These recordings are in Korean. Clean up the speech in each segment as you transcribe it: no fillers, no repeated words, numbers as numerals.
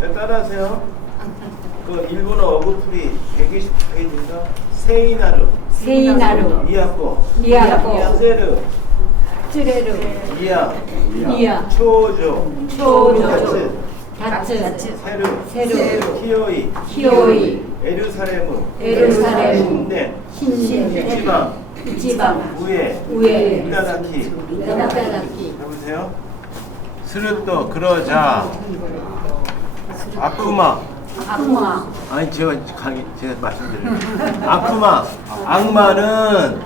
자, 따라하세요. 그 일본어 어구풀이 120페이지인가? 세이나루, 세이나루, 미야코, 미야코, 세르, 츠레루, 미야, 초조, 초조, 다츠, 다츠, 세루, 키요이, 키오이, 에루사레무, 에루사레무, 신네, 이치방, 우에, 이다다키. 나다다키, 해보세요. 스르또, 그러자, 아쿠마. 아니 제가 말씀드려요. 아쿠마, 악마는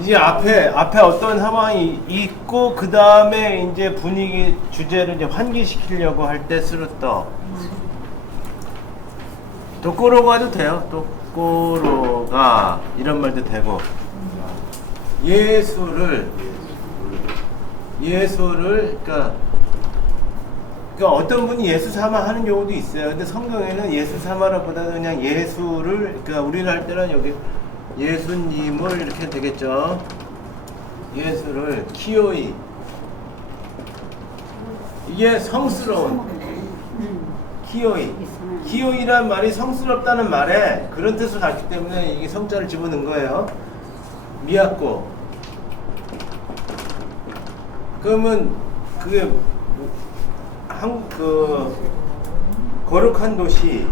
이제 앞에 어떤 상황이 있고 그 다음에 이제 분위기 주제를 이제 환기시키려고 할 때 스르떠. 도꼬로가도 돼요. 도꼬로가 이런 말도 되고 예수를 그러니까 어떤 분이 예수 삼아 하는 경우도 있어요. 근데 성경에는 예수 삼아라보다는 그냥 예수를, 그러니까 우리는 할 때는 여기 예수님을 이렇게 되겠죠. 예수를 키요이, 이게 성스러운 키요이란 말이 성스럽다는 말에 그런 뜻을 갖기 때문에 이게 성자를 집어넣은 거예요. 미야코. 그러면 그게 거룩한 도시,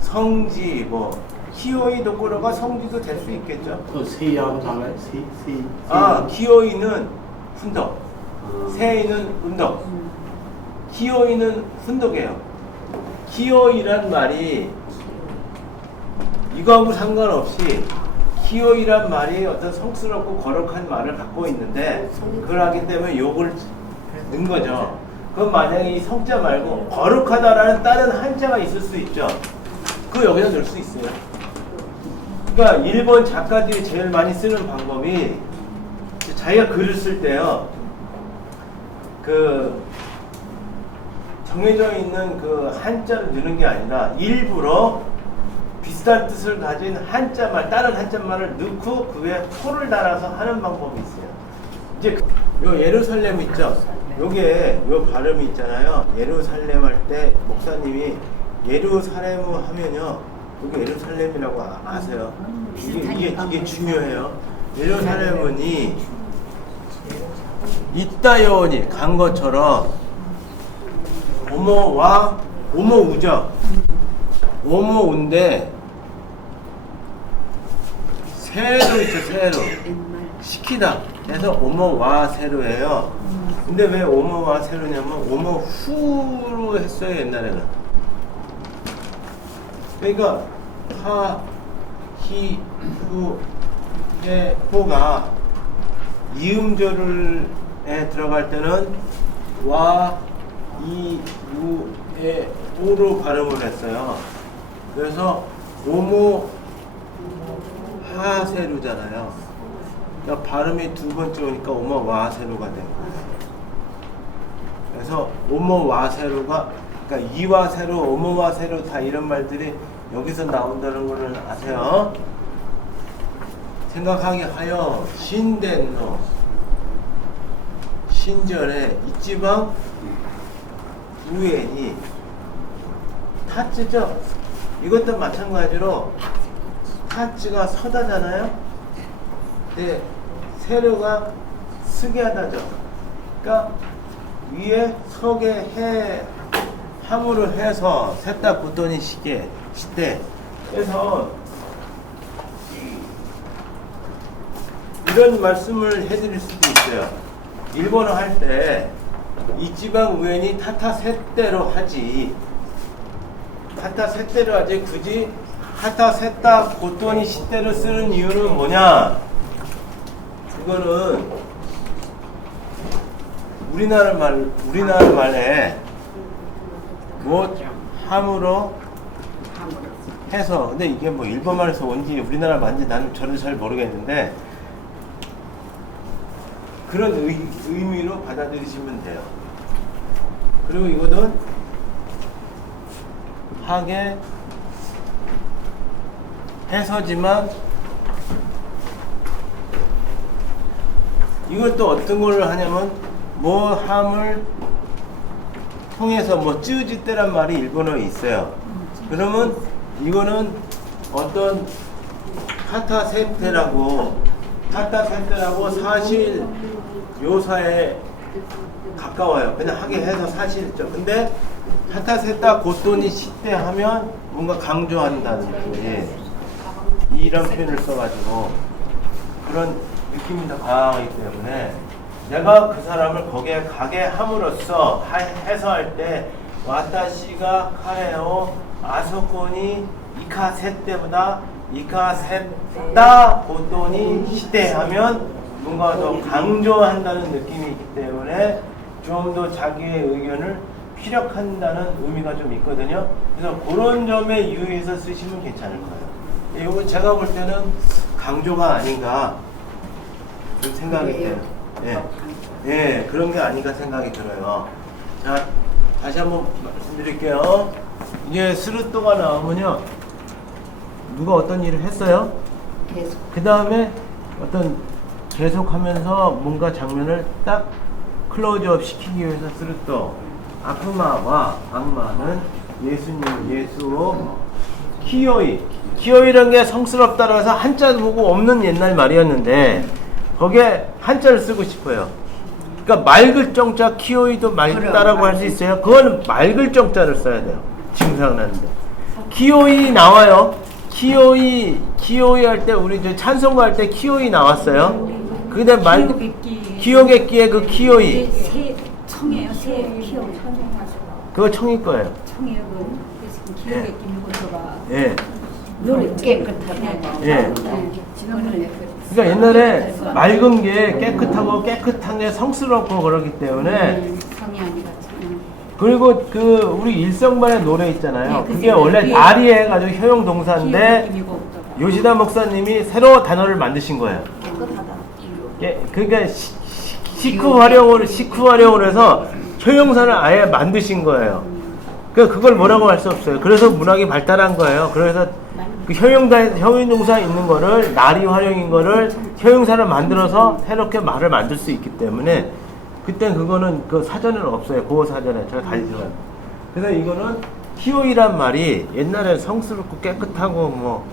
성지, 키요이 도코로가 성지도 될 수 있겠죠. 키요이는 훈덕, 세이는 운덕, 키요이는 훈덕이에요. 키요이란 말이 이거하고 상관없이 키요이란 말이 어떤 성스럽고 거룩한 말을 갖고 있는데 그걸 하기 때문에 욕을 넣은 거죠. 그럼 만약에 이 성자 말고 거룩하다라는 다른 한자가 있을 수 있죠. 그거 여기다 넣을 수 있어요. 그러니까 일본 작가들이 제일 많이 쓰는 방법이 자기가 글을 쓸 때요. 그 정해져 있는 그 한자를 넣는 게 아니라 일부러 비슷한 뜻을 가진 한자말, 다른 한자말을 넣고 그 위에 토를 달아서 하는 방법이 있어요. 이제 요 예루살렘 있죠? 요게 요 발음이 있잖아요. 예루살렘 할 때 목사님이 예루살렘 하면요. 여기 예루살렘이라고 아세요? 이게 중요해요. 예루살렘은 있다요니 간 것처럼 오모우죠. 오모우인데 세로 있죠. 세로 시키다 그래서 오모와 세로예요. 근데 왜 오모와 세로냐면 오모후로 했어요. 옛날에는. 그러니까 하, 히, 후, 해, 호가 이음절에 들어갈 때는 와, 이, 우, 에, 오로 발음을 했어요. 그래서 오모 하세루잖아요. 그러니까 발음이 두 번째 오니까 오모 와세루가 된 거예요. 그래서 오모 와세루가, 그러니까 이와 세루, 오모와 세루 다 이런 말들이 여기서 나온다는 거를 아세요? 생각하게 하여 신덴노 신절에 이지방 우엔이 타츠죠? 이것도 마찬가지로 타츠가 서다잖아요? 근데 세르가 쓰게 하다죠. 그러니까 위에 서게 해 함으로 해서 셋다 굳더니 시대 그래서 이런 말씀을 해드릴 수도 있어요. 일본어 할 때 이지방 우엔이 타타 셋대로 하지 굳이 타타 셋다 곧더니 시대로 쓰는 이유는 뭐냐? 이거는 우리나라 말에 뭐 함으로 해서, 근데 이게 뭐 일본말에서 온지 우리나라 말인지 나는 저를 잘 모르겠는데 그런 의미로 받아들이시면 돼요. 그리고 이거는 하게 해서지만 이걸 또 어떤 걸 하냐면 모함을 통해서 뭐 쯔지떼란 말이 일본어에 있어요. 그러면 이거는 어떤 카타세테라고 사실 묘사에 가까워요. 그냥 하게 해서 사실이죠. 근데 카타세타 고토니 시대 하면 뭔가 강조한다는 느낌이 이런 표현을 써가지고 그런 느낌이 더 강하기 때문에 내가 그 사람을 거기에 가게 함으로써 해서할 때 와타시가 카레오 아소코니 이카세때보다 이카세타 고토니 시대 하면 뭔가 더 강조한다는 느낌이 있기 때문에 좀 더 자기의 의견을 피력한다는 의미가 좀 있거든요. 그래서 그런 점에 유의해서 쓰시면 괜찮을 거예요. 이거 제가 볼 때는 강조가 아닌가 좀 생각이 돼요. 예, 그런 게 아닌가 생각이 들어요. 자, 다시 한번 말씀드릴게요. 이제 스루토가 나오면요, 누가 어떤 일을 했어요? 그 다음에 어떤 계속하면서 뭔가 장면을 딱 클로즈업 시키기 위해서 스루토. 아쿠마와 악마는 예수님, 예수로 키요이라는 게 성스럽다고 해서 한자 보고 없는 옛날 말이었는데 거기에 한자를 쓰고 싶어요. 그러니까 맑을 정자 키요이도 맑다라고 할 수 있어요. 그건 맑을 정자를 써야 돼요. 지금 생각나는데 키요이 나와요. 키요이 할 때 우리 저 찬송가 할 때 키요이 나왔어요. 그게 기억객기의 그 키요이. 청이에요. 새 키요. 그거 청일 거예요. 청이에요. 기억객기 누구더라. 예. 노래 깨끗하게. 예. 지난번에 그러니까 옛날에 맑은 게 깨끗하고 깨끗한 게 성스럽고 그러기 때문에 성이 아니라 청. 그리고 그 우리 일성반의 노래 있잖아요. 네, 그게 원래 다리 해가지고 효용 동사인데 기억객기가 없더라. 요시다 목사님이 새로 단어를 만드신 거예요. 깨끗하다. 그러니까 식후 활용을 해서 효용사를 아예 만드신 거예요. 그걸 뭐라고 할 수 없어요. 그래서 문학이 발달한 거예요. 그래서 그 효용동사 있는 거를 나리 활용인 거를 효용사를 만들어서 새롭게 말을 만들 수 있기 때문에 그땐 그거는 그 사전에는 없어요. 고어 사전에 제가 다시 들어요. 그래서 이거는 키오이란 말이 옛날에 성스럽고 깨끗하고 뭐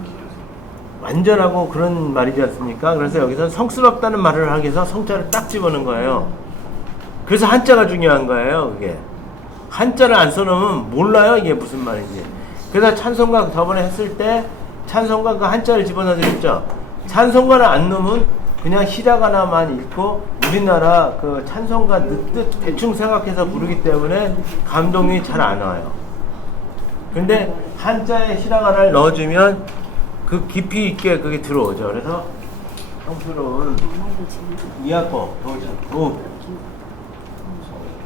완전하고 그런 말이지 않습니까? 그래서 여기서 성스럽다는 말을 하기 위해서 성자를 딱 집어넣은 거예요. 그래서 한자가 중요한 거예요. 그게 한자를 안 써놓으면 몰라요. 이게 무슨 말인지. 그래서 찬송가 저번에 했을 때 찬송가 그 한자를 집어넣어드렸죠. 찬송가를 안 넣으면 그냥 히라가나만 읽고 우리나라 그 찬송가 뜻 대충 생각해서 부르기 때문에 감동이 잘 안 와요. 근데 한자에 히라가나를 넣어주면 그 깊이 있게 그게 들어오죠. 그래서 성스러운 이야코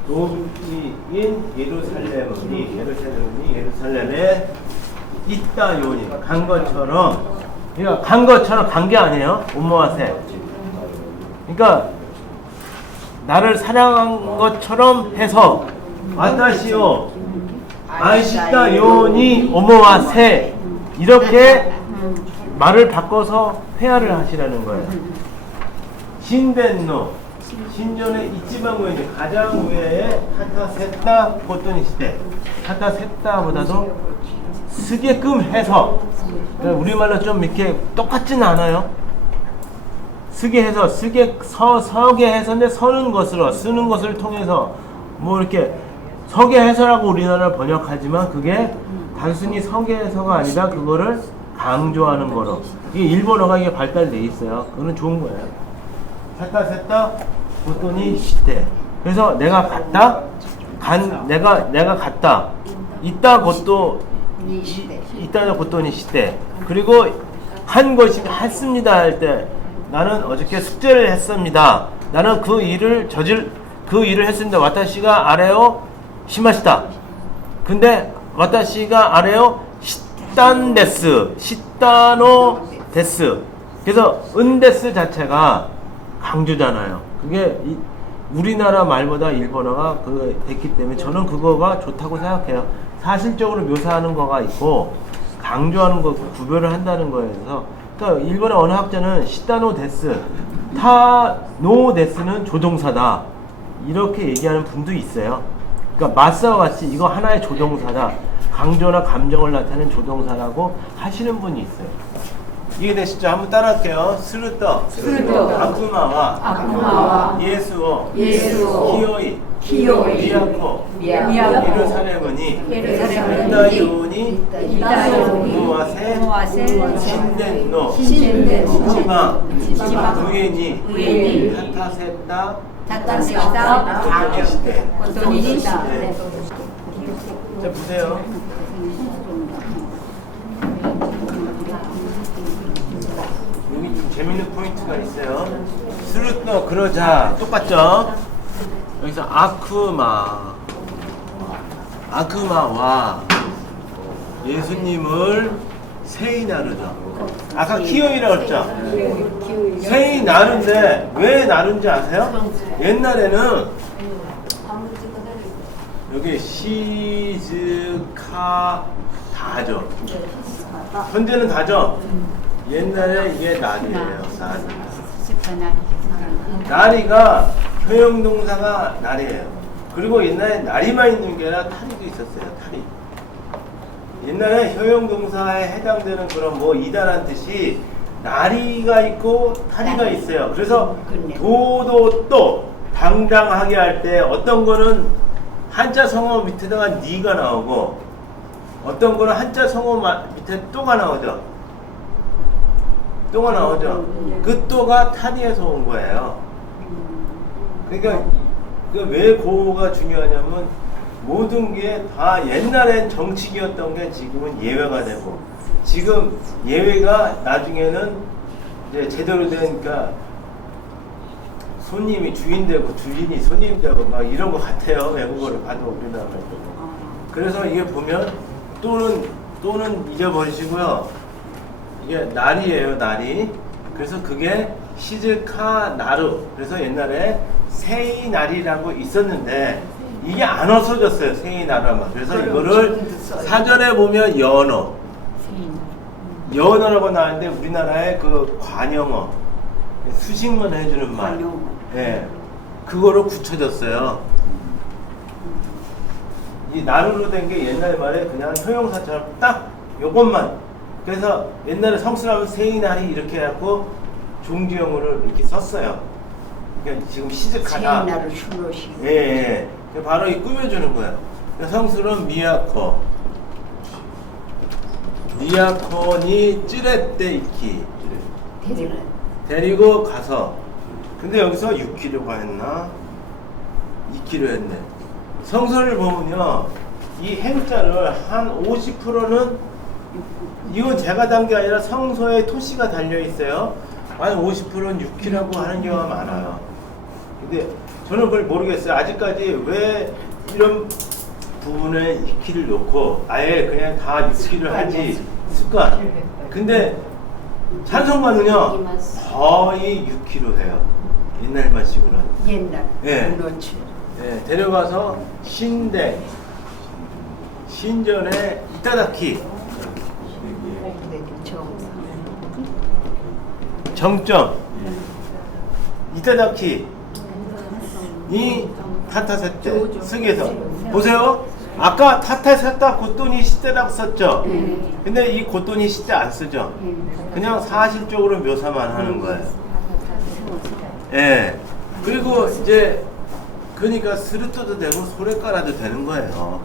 도인 예루살렘에 있다 요니 간 것처럼 그러니까 간 것처럼 간 게 아니에요. 오모아세. 그러니까 나를 사랑한 것처럼 해서 와타시오 아이시다 요니 오모아세 이렇게 말을 바꿔서 회화를 하시라는 거예요. 신벤노 신전의 이치방고에 가장 위에 하타세타 고토니 시대 하타세타보다도 쓰게끔 해서 우리말로 좀 이렇게 똑같지는 않아요. 쓰게 해서 서게 해서인데 서는 것으로 쓰는 것을 통해서 뭐 이렇게 서게 해서라고 우리나라를 번역하지만 그게 단순히 서게 해서가 아니라 그거를 강조하는 거로 이게 일본어가 이게 발달돼 있어요. 그거는 좋은 거예요. 세타 고토니 시대. 그래서 내가 갔다 내가 갔다 있다 고토니 시대. 그리고 한 것이 했습니다 할 때 나는 어저께 숙제를 했습니다. 나는 그 일을 했습니다. 와타시가 아래요 시마시다. 근데 와타시가 아래요 시탄 데스 시타노 데스. 그래서 은데스 자체가 강조잖아요. 그게 우리나라 말보다 일본어가 됐기 때문에 저는 그거가 좋다고 생각해요. 사실적으로 묘사하는 거가 있고 강조하는 거 구별을 한다는 거에서 그러니까 일본의 언어학자는 시타노 데스 타노 데스는 조동사다 이렇게 얘기하는 분도 있어요. 그러니까 마사와 같이 이거 하나의 조동사다. 강조나 감정을 나타내는 조동사라고 하시는 분이 있어요. 이해되시죠? 한번 따라할게요. 스르떠, 아쿠마와 예수오, 키오이, 미야코, 예루살렘은이, 이다요니, 우와세, 신덴노, 지마, 우에니, 타타세타, 고토니시테. 자, 보세요. 여기 좀 재밌는 포인트가 있어요. 스루떠 그러자 똑같죠? 여기서 아크마와 예수님을 세이 나르죠. 아까 키오이라고 했죠? 세이 나른데 왜 나른지 아세요? 옛날에는 여기 시즈카 다죠. 현재는 다죠. 옛날에 이게 날이에요. 나리가 효용동사가 날이에요. 그리고 옛날에 나리만 있는 게 아니라 타리도 있었어요. 타리. 옛날에 효용동사에 해당되는 그런 뭐 이다란 뜻이 나리가 있고 타리가 있어요. 그래서 도도 당당하게 할 때 어떤 거는 한자 성어 밑에다가 니가 나오고 어떤 거는 한자 성어 밑에 또가 나오죠. 또가 나오죠. 그 또가 타리에서 온 거예요. 그러니까 왜 고가 중요하냐면 모든 게 다 옛날엔 정치기였던 게 지금은 예외가 되고 지금 예외가 나중에는 이제 제대로 된 그러니까 손님이 주인 되고 주인이 손님 되고 막 이런 것 같아요. 외국어를 봐도 우리나라도. 그래서 이게 보면 또는 잊어버리시고요. 이게 날이에요, 날이. 그래서 그게 시즈카 나루. 그래서 옛날에 세이 날이라고 있었는데 이게 안 없어졌어요. 세이 나루만. 그래서 이거를 사전에 보면 연어라고 나왔는데 우리나라의 그 관영어 수식만 해주는 말. 예, 그거로 굳혀졌어요. 이 나루로 된 게 옛날 말에 그냥 효용사처럼 딱 요것만. 그래서 옛날에 성수라면 세이나리 이렇게 해갖고 종지형으로 이렇게 썼어요. 그러니까 지금 시즈카다. 예, 예. 바로 이 꾸며주는 거예요. 성수는 미야코니 찌레떼 이키. 데리고 가서. 근데 여기서 6키로가 했나? 2키로 했네. 성서를 보면요. 이 행자를 한 50%는 이건 제가 단 게 아니라 성서에 토시가 달려있어요. 한 50%는 6키라고 하는 경우가 많아요. 근데 저는 그걸 모르겠어요. 아직까지 왜 이런 부분에 2키를 놓고 아예 그냥 다 6키를 하지 습관. 근데 찬송가는요 거의 6키로 해요. 옛날 말식으로는. 옛날. 예. 예, 데려가서 신전에 이타다키 정점 이타다키 이 타타세테 쓰기에서 보세요. 아까 타타세타 고토니 시대라고 썼죠. 근데 이 고토니 시대 안 쓰죠. 그냥 사실적으로 묘사만 하는 거예요. 예. 그리고 이제 그러니까 스르토도 되고 소래가라도 되는 거예요.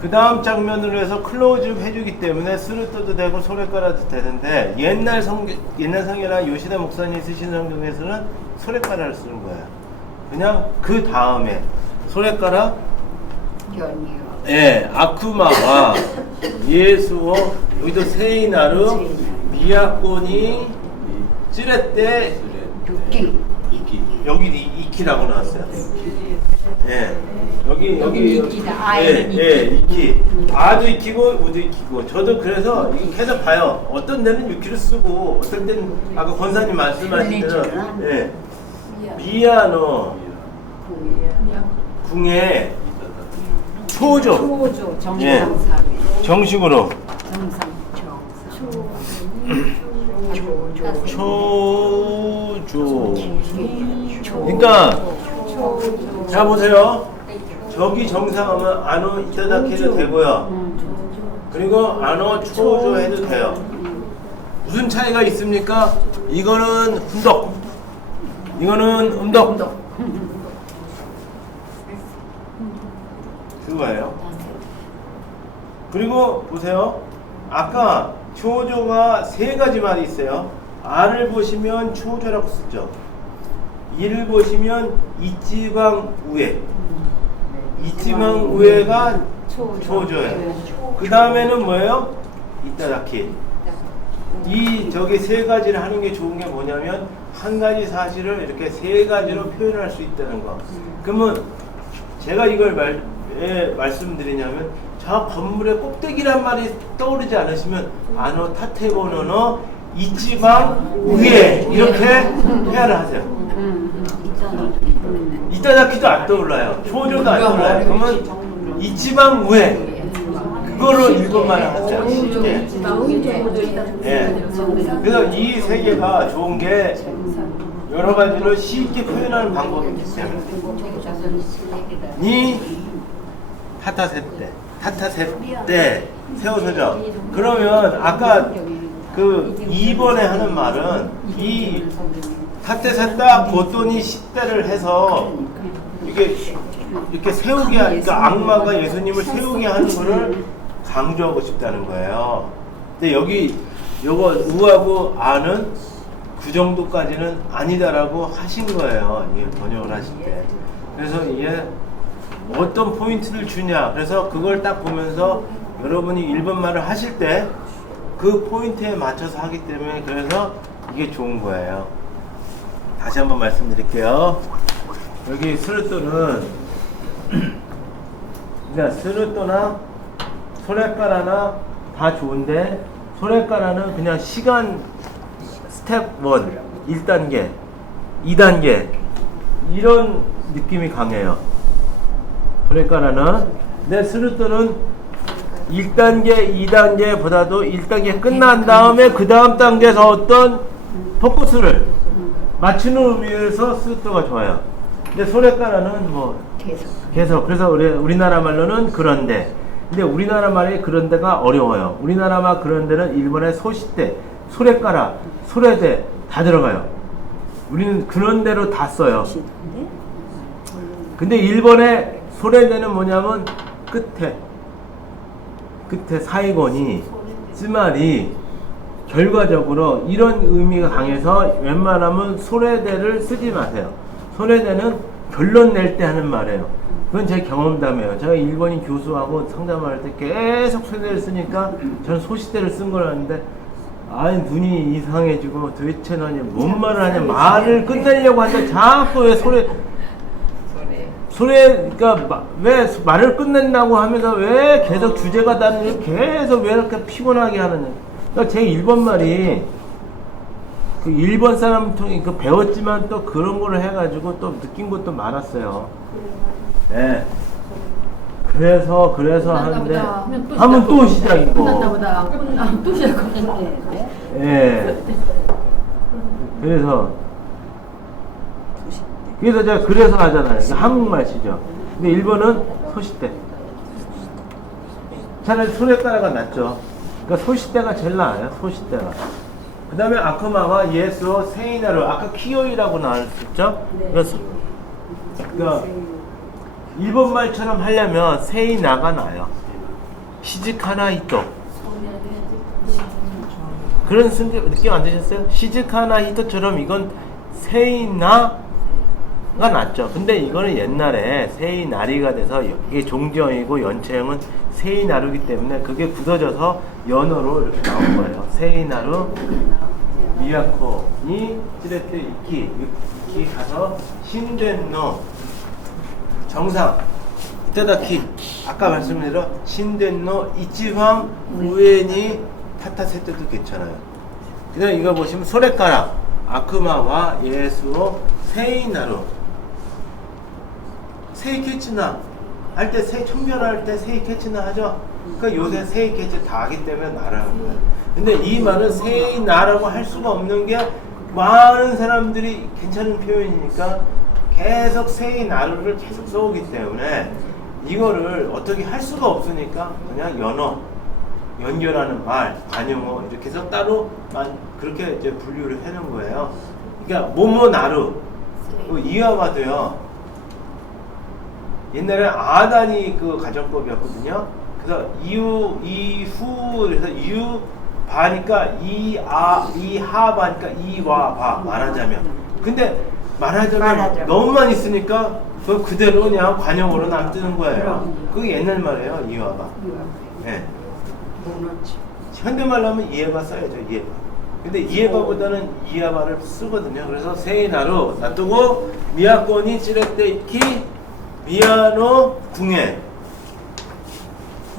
그 다음 장면으로 해서 클로즈업 해주기 때문에 스르토도 되고 소래가라도 되는데 옛날 성경이나 요시다 목사님 쓰신 성경에서는 소래가라를 쓰는 거예요. 그냥 그 다음에 소래가라 예, 아쿠마와 예수오 여기도 세이나루 미야코니 찌레떼 여기 이키라고 나왔어요. 예, 여기 이키다. 예, 이키. 아도 이키고 우도 이키고. 저도 그래서 이거 계속 봐요. 어떤 데는 6키를 쓰고 어떤 데는 아까 권사님 말씀하신 대로 예, 미야노 궁에 초조 예, 정식으로 초조. 그러니까 자 보세요. 저기 정상하면 안어 이따다키도 되고요. 그리고 안어 초조 해도 돼요. 무슨 차이가 있습니까? 이거는 훈독, 이거는 음독. 그거예요. 그리고 보세요. 아까 초조가 세 가지 말이 있어요. 아를 보시면 초조라고 쓰죠. 이를 보시면 이지방 우에. 이지방 우에가 초조예요. 그 다음에는 뭐예요? 이따다키. 이 저기 세 가지를 하는 게 좋은 게 뭐냐면 한 가지 사실을 이렇게 세 가지로 표현할 수 있다는 거. 그러면 제가 이걸 왜 말씀드리냐면 저 건물의 꼭대기란 말이 떠오르지 않으시면 안어 타테고노노 이지방 위에 이렇게 해야를 하세요. 이따다키도 안 떠올라요. 초조도 안 떠올라요. 그러면 이지방 위에 그거를 일본말을 하세요. 쉽게. 예. 그래서 이 세 개가 좋은 게 여러 가지로 쉽게 표현하는 방법이 있기 때문에 니 타타세때 세워서죠. 그러면 아까 그 2번에 하는 말은 이 타테세다 고토니 시대를 해서 이렇게 세우게 하니까 악마가 예수님을 세우게 하는 거를 강조하고 싶다는 거예요. 근데 여기 요거 우하고 아는 그 정도까지는 아니다라고 하신 거예요. 이 번역을 하실 때. 그래서 이게 어떤 포인트를 주냐. 그래서 그걸 딱 보면서 여러분이 일본말을 하실 때 그 포인트에 맞춰서 하기 때문에 그래서 이게 좋은 거예요. 다시 한번 말씀드릴게요. 여기 스르토는 그러니까 스르토나 소레카라나 다 좋은데 소레카라는 그냥 시간 스텝 1, 1단계, 2단계 이런 느낌이 강해요. 소레카라는. 근데 스르토는 1단계, 2단계보다도 1단계 끝난 다음에 그 다음 단계에서 어떤 포커스를 맞추는 의미에서 스르토가 좋아요. 근데 소레카라는 뭐 계속 그래서 우리나라 말로는 그런데. 근데 우리나라 말이 그런데가 어려워요. 우리나라 말 그런데는 일본의 소시대, 소레카라, 소레대 다 들어가요. 우리는 그런대로 다 써요. 근데 일본의 소레대는 뭐냐면 끝에 사이곤이 쯔말이 결과적으로 이런 의미가 강해서 웬만하면 소레대를 쓰지 마세요. 소레대는 결론 낼 때 하는 말이에요. 그건 제 경험담이에요. 제가 일본인 교수하고 상담할 때 계속 소레대를 쓰니까 저는 소시대를 쓴 거라는데 아니 눈이 이상해지고 도대체 너는 뭔 말을 하냐. 말을 끝내려고 하는데 자꾸 왜 그러니까 왜 말을 끝낸다고 하면서 왜 계속 주제가 다른 계속 왜 이렇게 피곤하게 하느냐. 그러니까 제 일본 말이 그 일본 사람 통해 그 배웠지만 또 그런 거를 해가지고 또 느낀 것도 많았어요. 네. 그래서 하는데 하면 또 시작이고. 끝났나보다. 또 시작하고. 예. 그래서 제가 그래서 하잖아요. 한국말 치죠. 근데 일본은 소시대. 차라리 소레카라가 낫죠. 그러니까 소시대가 제일 나아요. 소시대가. 그 다음에 아쿠마와 예스오 세이나루. 아까 키요이라고 나왔었죠. 그래서 그러니까 일본말처럼 하려면 세이나가 나요. 시즈카나 히토. 그런 느낌 안 드셨어요? 시즈카나 히토처럼 이건 세이나가 낫죠. 근데 이거는 옛날에 세이나리가 돼서 이게 종지형이고 연체형은 세이나루기 때문에 그게 굳어져서 연어로 이렇게 나온 거예요. 세이나루 미야코니 찌레테 이키 가서 신덴노 정상 이타다키 아까 말씀드린 신덴노 이치황 우에니 타타세트도 괜찮아요. 그다음 이거 보시면 소레카라 아쿠마와 예수로 세이나루 세이케츠나 할 때 청결할 때 세이케츠나 하죠. 그러니까 요새 세이케츠 다 하기 때문에 나라는 거예요. 근데 이 말은 세이나라고 할 수가 없는 게 많은 사람들이 괜찮은 표현이니까 계속 세이 나루를 계속 써오기 때문에 이거를 어떻게 할 수가 없으니까 그냥 연어, 연결하는 말, 관용어 이렇게 해서 따로만 그렇게 이제 분류를 해놓은 거예요. 그러니까 뭐뭐 나루, 이와바도요. 옛날에 아단이 그 가정법이었거든요. 그래서 이후 그래서 유 바니까 이하바니까 이와 바 말하자면. 근데 말하자면 너무만 있으니까 그 그대로 그냥 관용어로 남뜨는 거예요. 그게 옛날 말이에요. 이와바. 네. 현대말로 하면 이해바 써야죠. 이해바. 근데 이해바보다는 이하바를 쓰거든요. 그래서 세이나루 놔두고 미야코니 찌레떼이키 미야노 궁에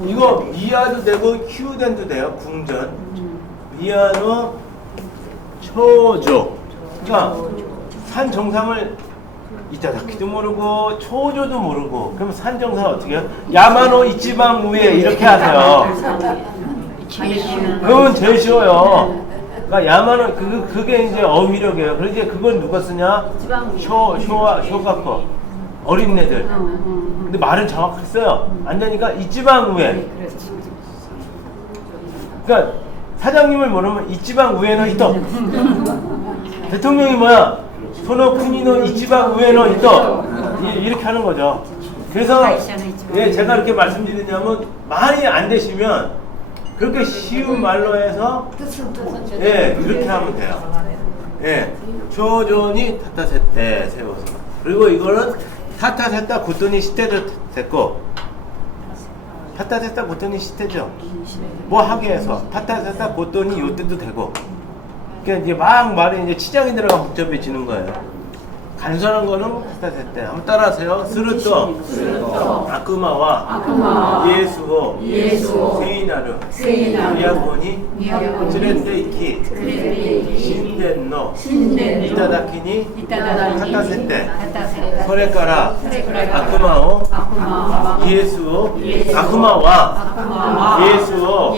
이거 미야도 되고 휴덴도 돼요. 궁전 미야노 초조. 그러니까 산 정상을 이타다키도 모르고 초조도 모르고 그러면 산 정상 어떻게 해요? 야마노 이치방 우에 이렇게 하세요. 그건 제일 쉬워요. 그러니까 야마노 그게 이제 어휘력이에요. 그런데 그건 누가 쓰냐? 쇼가커 어린애들. 근데 말은 정확했어요. 안 되니까 이치방 우에. 그러니까 사장님을 모르면 이치방 우에는 있어. 대통령이 뭐야? 소노 쿠니노 이치방 우에노 있어. 이렇게 하는 거죠. 그래서 예, 제가 이렇게 말씀드리냐면 말이 안 되시면 그렇게 쉬운 말로 해서 예, 이렇게 하면 돼요. 예, 초존이 타타세테 세워서. 그리고 이거는 타타세타 고토니 시테도 됐고 타타세타 고토니 시테죠. 뭐 하게 해서 타타세타 고토니 요때도 되고. 그러니까 이제 막 말이 이제 치장이 들어가 복잡해지는 거예요. 간단한 거는 타타세테. 한번 따라하세요. 스르토 아쿠마와 예수호 세이나루 미야코니 찌레떼이키 신덴노 이타다키니 타타세테 소레카라 아쿠마오 예수호 아쿠마와 예수호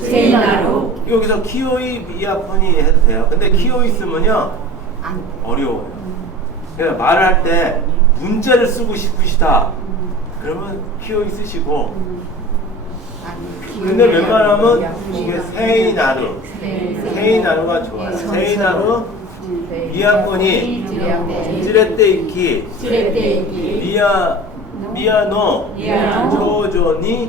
세이나루 여기서 키오이 미야코니 해도 돼요. 근데 키오이 쓰면요 어려워요. 그러니까 말을 할 때 문자를 쓰고 싶으시다. 그러면 키오이 쓰시고. 근데 웬만하면 이게 세이나루가 좋아요. 세이나루 미야코니 찌레떼이키 미야노 조조니